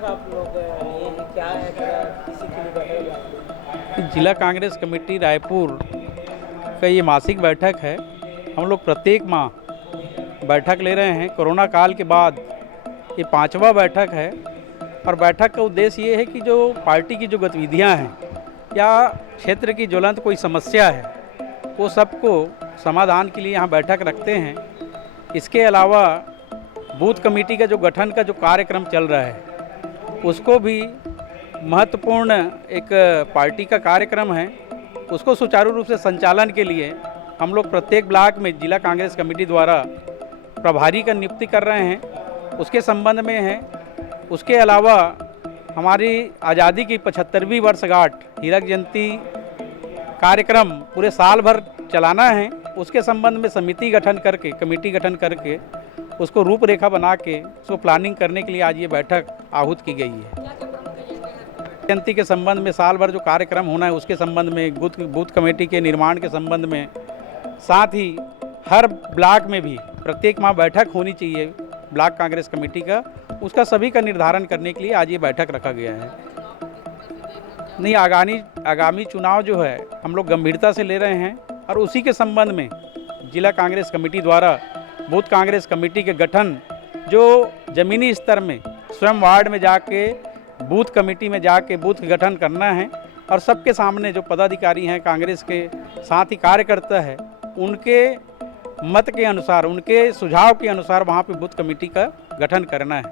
आप लोग ये क्या है किसी के लिए बैठे? जिला कांग्रेस कमेटी रायपुर का ये मासिक बैठक है। हम लोग प्रत्येक माह बैठक ले रहे हैं। कोरोना काल के बाद ये 5वां बैठक है और बैठक का उद्देश्य ये है कि जो पार्टी की जो गतिविधियां हैं या क्षेत्र की ज्वलंत कोई समस्या है वो सबको समाधान के लिए यहाँ बैठक रखते हैं। इसके अलावा बूथ कमेटी का जो गठन का जो कार्यक्रम चल रहा है उसको भी महत्वपूर्ण एक पार्टी का कार्यक्रम है, उसको सुचारू रूप से संचालन के लिए हम लोग प्रत्येक ब्लॉक में जिला कांग्रेस कमेटी द्वारा प्रभारी का नियुक्ति कर रहे हैं, उसके संबंध में है। उसके अलावा हमारी आज़ादी की 75वीं वर्षगांठ हीरक जयंती कार्यक्रम पूरे साल भर चलाना है, उसके संबंध में समिति गठन करके कमेटी गठन करके उसको रूपरेखा बना के उसको प्लानिंग करने के लिए आज ये बैठक आहूत की गई है। जयंती के संबंध में साल भर जो कार्यक्रम होना है उसके संबंध में, बूथ कमेटी के निर्माण के संबंध में, साथ ही हर ब्लॉक में भी प्रत्येक माह बैठक होनी चाहिए ब्लॉक कांग्रेस कमेटी का, उसका सभी का निर्धारण करने के लिए आज ये बैठक रखा गया है। नहीं, आगामी चुनाव जो है हम लोग गंभीरता से ले रहे हैं और उसी के संबंध में जिला कांग्रेस कमेटी द्वारा बूथ कांग्रेस कमेटी के गठन जो ज़मीनी स्तर में स्वयं वार्ड में जाके बूथ कमेटी में जाके बूथ गठन करना है और सबके सामने जो पदाधिकारी हैं कांग्रेस के साथ ही कार्यकर्ता है उनके मत के अनुसार, उनके सुझाव के अनुसार वहाँ पे बूथ कमेटी का गठन करना है।